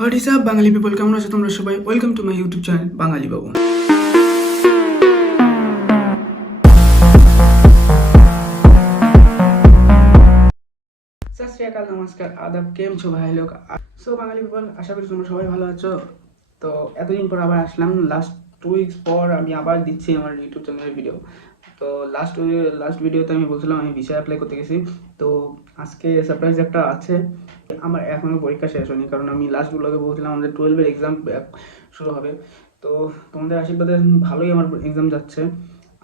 What is up Bengali people, কেমন আছো তোমরা সবাই? Welcome to my YouTube channel Bangali Babu. Sat Shri আকাল, নমস্কার, আদাব, কেম ছো ভাই লোক। সো বাঙালি পিপল, আশা করি তোমরা সবাই ভালো আছো। তো এতদিন পর আবার আসলাম, লাস্ট 2 উইকস পর আমি আবার দিচ্ছি আমার ইউটিউব চ্যানেলের ভিডিও। তো লাস্ট ভিডিওতে আমি বলছিলাম আমি ভিসা অ্যাপ্লাই করতে গেছি। তো আজকে সারপ্রাইজ একটা আছে। আমার এখনও পরীক্ষা শেষ হয়নি, কারণ আমি লাস্ট ব্লগে বলছিলাম আমাদের 12-এর এক্সাম শুরু হবে। তো তোমাদের আশীর্বাদে ভালোই আমার এক্সাম যাচ্ছে।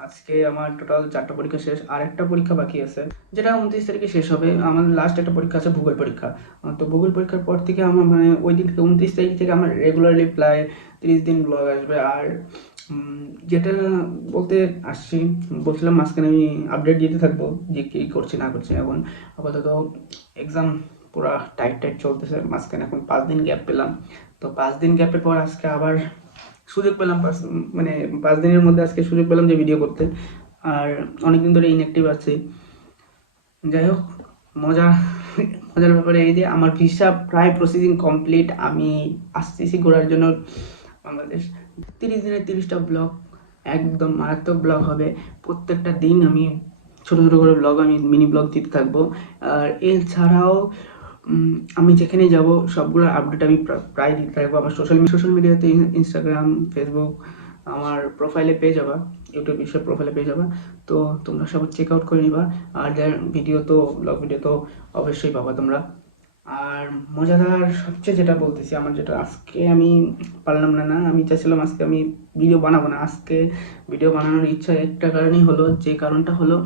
আজকে আমার টোটাল 4টা পরীক্ষা শেষ, আর একটা পরীক্ষা বাকি আছে যেটা 29 তারিখে শেষ হবে। আমার লাস্ট একটা পরীক্ষা আছে ভূগোল পরীক্ষা। তো ভূগোল পরীক্ষার পর থেকে আমার মানে ওই দিন থেকে 29 তারিখ থেকে আমার রেগুলারলি প্রায় 30 দিন ব্লগ আসবে। আর যেটা বলতে আসছি, বলছিলাম মাঝখানে আমি আপডেট দিতে থাকবো যে কী করছি না করছি। এখন আপাতত এক্সাম পুরো টাইট চলতেছে, মাঝখানে এখন 5 দিন গ্যাপ পেলাম। তো 5 দিন গ্যাপের পর আজকে আবার সুযোগ পেলাম, মানে 5 দিনের মধ্যে আজকে সুযোগ পেলাম যে ভিডিও করতে। আর অনেকদিন ধরে ইনঅ্যাক্টিভ আছি। যাই হোক, মজার ব্যাপারে এই যে আমার ভিসা প্রায় প্রসেসিং কমপ্লিট। আমি আসতেছি ঘোরার জন্য বাংলাদেশ। 30 দিনে 30টা ব্লগ, একদম মারাত্মক ব্লগ হবে। প্রত্যেকটা দিন আমি ছোটো ছোটো করে ব্লগ, আমি মিনি ব্লগ দিতে থাকবো। আর এছাড়াও আমি যেখানেই যাব সবগুলোর আপডেট আমি প্রায় দিতে থাকবো আমার সোশ্যাল মিডিয়াতে, ইনস্টাগ্রাম, ফেসবুক, আমার প্রোফাইলে পেয়ে যাবা, ইউটিউব বিশ্বের প্রোফাইলে পেয়ে যাবা। তো তোমরা সব চেক আউট করে নিবা। আর যার ব্লগ ভিডিও তো অবশ্যই পাবা তোমরা। আর মজাদার সবচেয়ে যেটা বলতেছি, আমার যেটা আজকে আমি পারলাম না, আমি চাইছিলাম আজকে আমি ভিডিও বানাবো না। আজকে ভিডিও বানানোর ইচ্ছা একটা কারণেই হলো, যে কারণটা হলো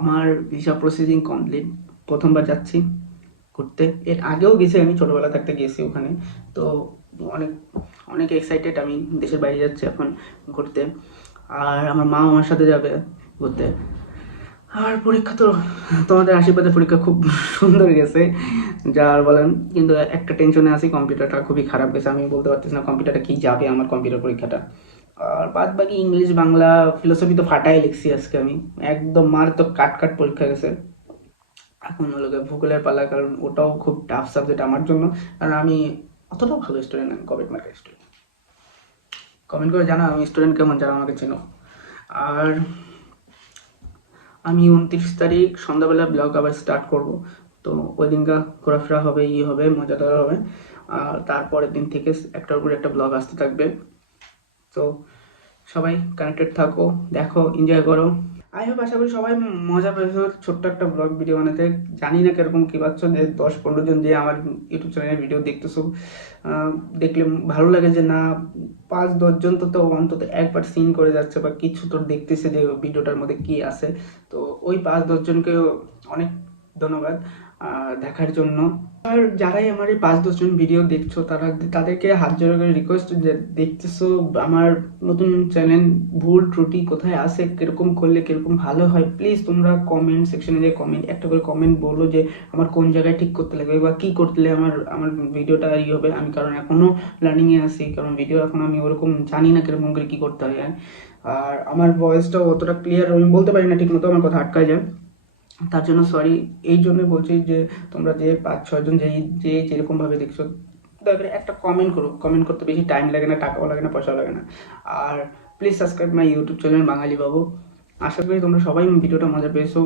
আমার ভিসা প্রসেসিং কমপ্লিট। প্রথমবার যাচ্ছি ঘুরতে। এর আগেও গেছি, আমি ছোটোবেলা থাকতে গেছি ওখানে। তো অনেক অনেক এক্সাইটেড, আমি দেশের বাইরে যাচ্ছি এখন ঘুরতে। আর আমার মা আমার সাথে যাবে ঘুরতে। আর পরীক্ষা তো তোমাদের আশীর্বাদে পরীক্ষা খুব সুন্দর গেছে, যা আর বলেন। কিন্তু একটা টেনশনে আছি, কম্পিউটারটা খুবই খারাপ গেছে। আমি বলতে পারতেছি না কম্পিউটারটা কী যাবে আমার কম্পিউটার পরীক্ষাটা। আর বাদ বাকি ইংলিশ, বাংলা, ফিলোসফি তো ফাটাই লিখছি আজকে আমি, একদম মারাত্মক কাট পরীক্ষা গেছে। এখন হলো ভূগোলের পালা, কারণ ওটাও খুব টাফ সাবজেক্ট আমার জন্য, কারণ আমি অতটাও ভালো স্টুডেন্ট না, কমেন্ট মার্কের স্টুডেন্ট। কমেন্ট করে জানা আমি স্টুডেন্ট কেমন, যারা আমাকে চেনো। আর আমি 29 তারিখ সন্ধ্যাবেলা ব্লগ আবার স্টার্ট করব। তো ওই দিনকা ঘোরাফেরা হবে, হবে, মজাদার হবে। আর তারপরের দিন থেকে একটার উপর একটা ব্লগ আসতে থাকবে। তো সবাই কানেক্টেড থাকো, দেখো, এনজয় করো। আই হোপ, আশা করি সবাই মজা পেয়েছো ছোট্ট একটা ব্লগ ভিডিও বানাতে। জানি না কিরকম কী পাচ্ছ, যে 10-15 জন যে আমার ইউটিউব চ্যানেলের ভিডিও দেখতেছো, দেখলে ভালো লাগে যে না 5-10 জন তো অন্তত একবার সিন করে যাচ্ছে বা কিছু তো দেখতেছে যে ভিডিওটার মধ্যে কি আছে। তো ওই 5-10 জনকেও অনেক ধন্যবাদ দেখার জন্য। আর যারাই আমার এই 5-10 জন ভিডিও দেখছো, তাদেরকে হাত জোড় করে রিকোয়েস্ট, যে দেখতেছো আমার নতুন চ্যানেল, ভুল ত্রুটি কোথায় আছে, কিরকম করলে কিরকম ভালো হয়, প্লিজ তোমরা কমেন্ট সেকশনে যে একটা করে কমেন্ট বলো যে আমার কোন জায়গায় ঠিক করতে লাগবে বা কী করলে আমার ভিডিওটা হবে। আমি কারণ এখনও লার্নিংয়ে আছি, কারণ ভিডিও এখন আমি ওরকম জানি না কিরকম করে কী করতে হয়। আর আমার ভয়েসটাও অতটা ক্লিয়ার আমি বলতে পারি না ঠিক মতো, আমার কথা আটকায় যায়, তার জন্য সরি। এই জন্যই বলছি যে তোমরা যে 5-6 জন যেরকমভাবে দেখছো, দয়া করে একটা কমেন্ট করো। কমেন্ট করতে বেশি টাইম লাগে না, টাকাও লাগে না, পয়সাও লাগে না। আর please subscribe my YouTube channel Bangali Babu. আশা করি তোমরা সবাই ভিডিওটা মজা পেয়েছো।